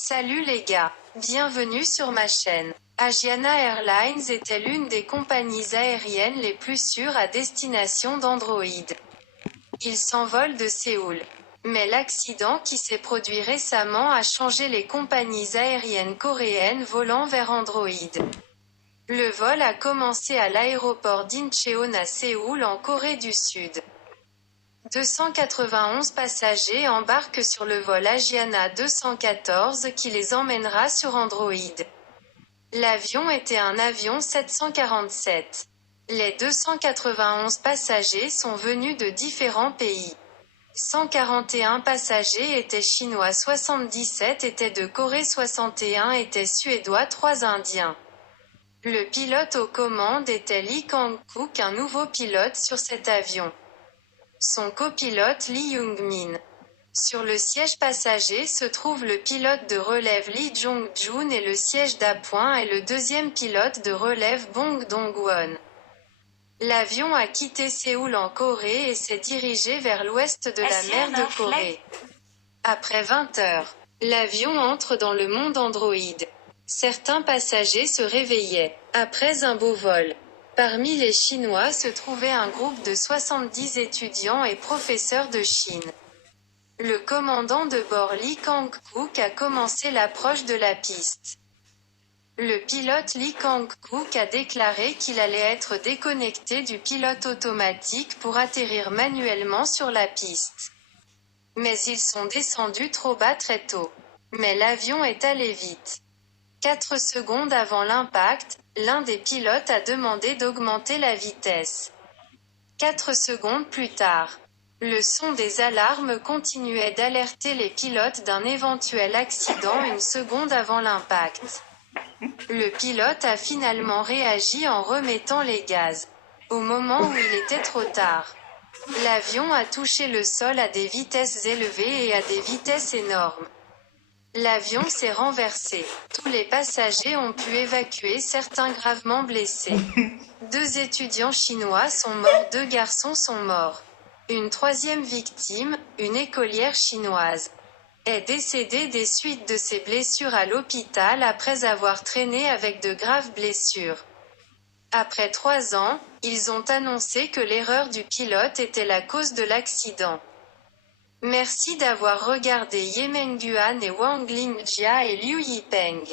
Salut les gars, bienvenue sur ma chaîne. Asiana Airlines était l'une des compagnies aériennes les plus sûres à destination d'Android. Il s'envole de Séoul. Mais l'accident qui s'est produit récemment a changé les compagnies aériennes coréennes volant vers Android. Le vol a commencé à l'aéroport d'Incheon à Séoul en Corée du Sud. 291 passagers embarquent sur le vol Asiana 214 qui les emmènera sur Android. L'avion était un avion 747. Les 291 passagers sont venus de différents pays. 141 passagers étaient chinois, 77 étaient de Corée, 61 étaient suédois, 3 indiens. Le pilote aux commandes était Lee Kang-kook, un nouveau pilote sur cet avion. Son copilote Lee Young-min. Sur le siège passager se trouve le pilote de relève Lee Jong-jun et le siège d'appoint est le deuxième pilote de relève Bong Dong-won. L'avion a quitté Séoul en Corée et s'est dirigé vers l'ouest de la mer de Corée. Après 20 heures, l'avion entre dans le monde Android. Certains passagers se réveillaient après un beau vol. Parmi les Chinois se trouvait un groupe de 70 étudiants et professeurs de Chine. Le commandant de bord Lee Kang-kook a commencé l'approche de la piste. Le pilote Lee Kang-kook a déclaré qu'il allait être déconnecté du pilote automatique pour atterrir manuellement sur la piste. Mais ils sont descendus trop bas très tôt. Mais l'avion est allé vite. 4 secondes avant l'impact, l'un des pilotes a demandé d'augmenter la vitesse. 4 secondes plus tard, le son des alarmes continuait d'alerter les pilotes d'un éventuel accident une seconde avant l'impact. Le pilote a finalement réagi en remettant les gaz. Au moment où il était trop tard, l'avion a touché le sol à des vitesses élevées et à des vitesses énormes. L'avion s'est renversé. Tous les passagers ont pu évacuer, certains gravement blessés. 2 étudiants chinois sont morts, 2 garçons sont morts. Une troisième victime, une écolière chinoise, est décédée des suites de ses blessures à l'hôpital après avoir traîné avec de graves blessures. Après 3 ans, ils ont annoncé que l'erreur du pilote était la cause de l'accident. Merci d'avoir regardé Yemenguan et Wang Lingjia et Liu Yipeng.